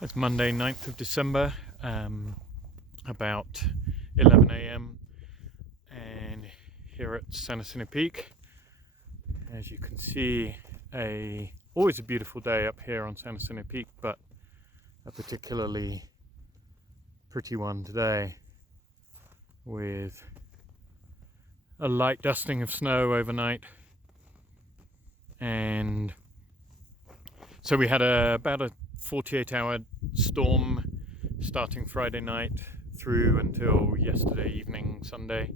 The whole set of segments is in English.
It's Monday 9th of December, about 11 a.m. and here at San Peak, as you can see, always a beautiful day up here on San Peak, but a particularly pretty one today with a light dusting of snow overnight. And so we had about a 48-hour storm starting Friday night through until yesterday evening, Sunday,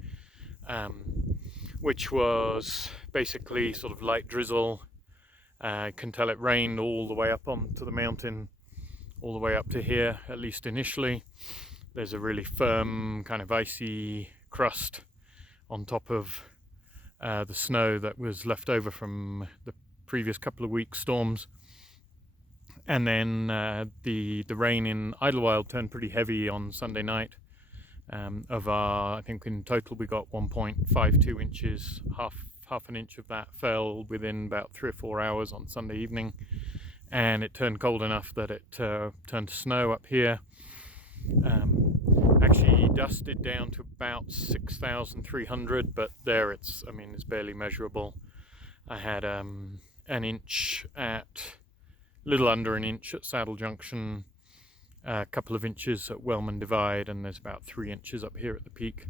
which was basically sort of light drizzle. I can tell it rained all the way up onto the mountain, all the way up to here, at least initially. There's a really firm kind of icy crust on top of the snow that was left over from the previous couple of weeks' storms. And then the rain in Idlewild turned pretty heavy on Sunday night. I think in total we got 1.52 inches. Half an inch of that fell within about 3 or 4 hours on Sunday evening, and it turned cold enough that it turned to snow up here. Actually dusted down to about 6,300, but there it's barely measurable. I had an inch little under an inch at Saddle Junction, a couple of inches at Wellman Divide, and there's about 3 inches up here at the peak.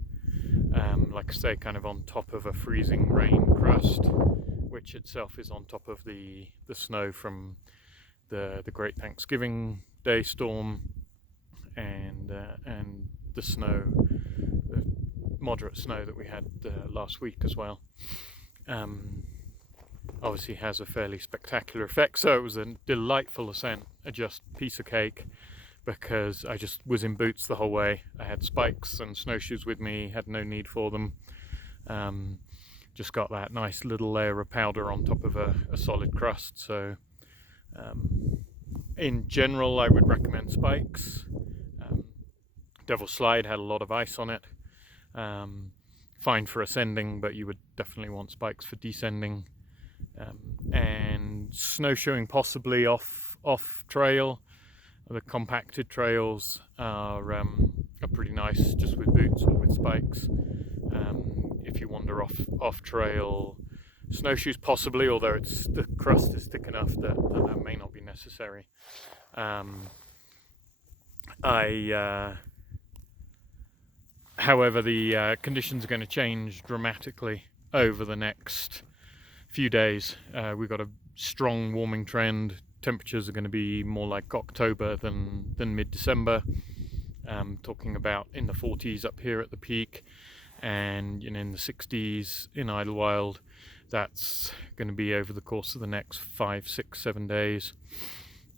Like I say, kind of on top of a freezing rain crust, which itself is on top of the snow from the Great Thanksgiving Day storm and the snow, the moderate snow that we had last week as well. Obviously has a fairly spectacular effect, so it was a delightful ascent, just piece of cake, because I just was in boots the whole way. I had spikes and snowshoes with me, had no need for them. Just got that nice little layer of powder on top of a solid crust. So in general I would recommend spikes. Devil's Slide had a lot of ice on it. Fine for ascending, but you would definitely want spikes for descending. And snowshoeing possibly off trail. The compacted trails are pretty nice just with boots or with spikes. If you wander off trail, snowshoes possibly, although the crust is thick enough that may not be necessary. However, the conditions are going to change dramatically over the next few days. We've got a strong warming trend. Temperatures are going to be more like October than mid-December. Talking about in the 40s up here at the peak, and in the 60s in Idlewild. That's going to be over the course of the next 5, 6, 7 days.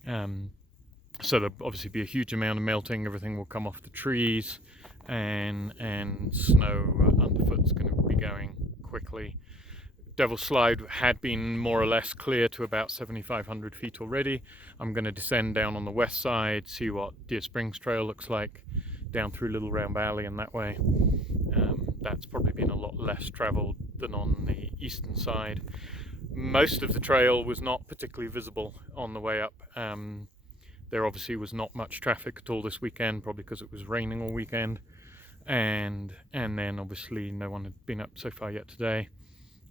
So there'll obviously be a huge amount of melting. Everything will come off the trees, and snow underfoot's going to be going quickly. Devil's Slide had been more or less clear to about 7,500 feet already. I'm going to descend down on the west side, see what Deer Springs Trail looks like, down through Little Round Valley and that way. That's probably been a lot less traveled than on the eastern side. Most of the trail was not particularly visible on the way up. There obviously was not much traffic at all this weekend, probably because it was raining all weekend. And then obviously no one had been up so far yet today.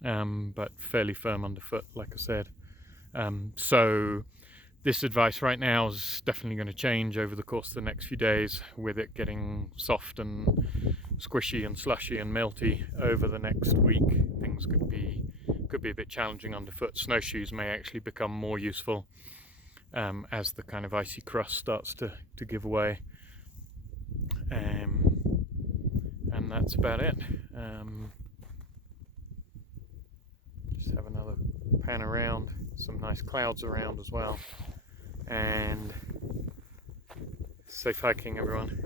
But fairly firm underfoot, like I said. So this advice right now is definitely going to change over the course of the next few days, with it getting soft and squishy and slushy and melty over the next week. Things could be a bit challenging underfoot. Snowshoes may actually become more useful as the kind of icy crust starts to give away. And that's about it. Just have another pan around, some nice clouds around as well, and safe hiking everyone.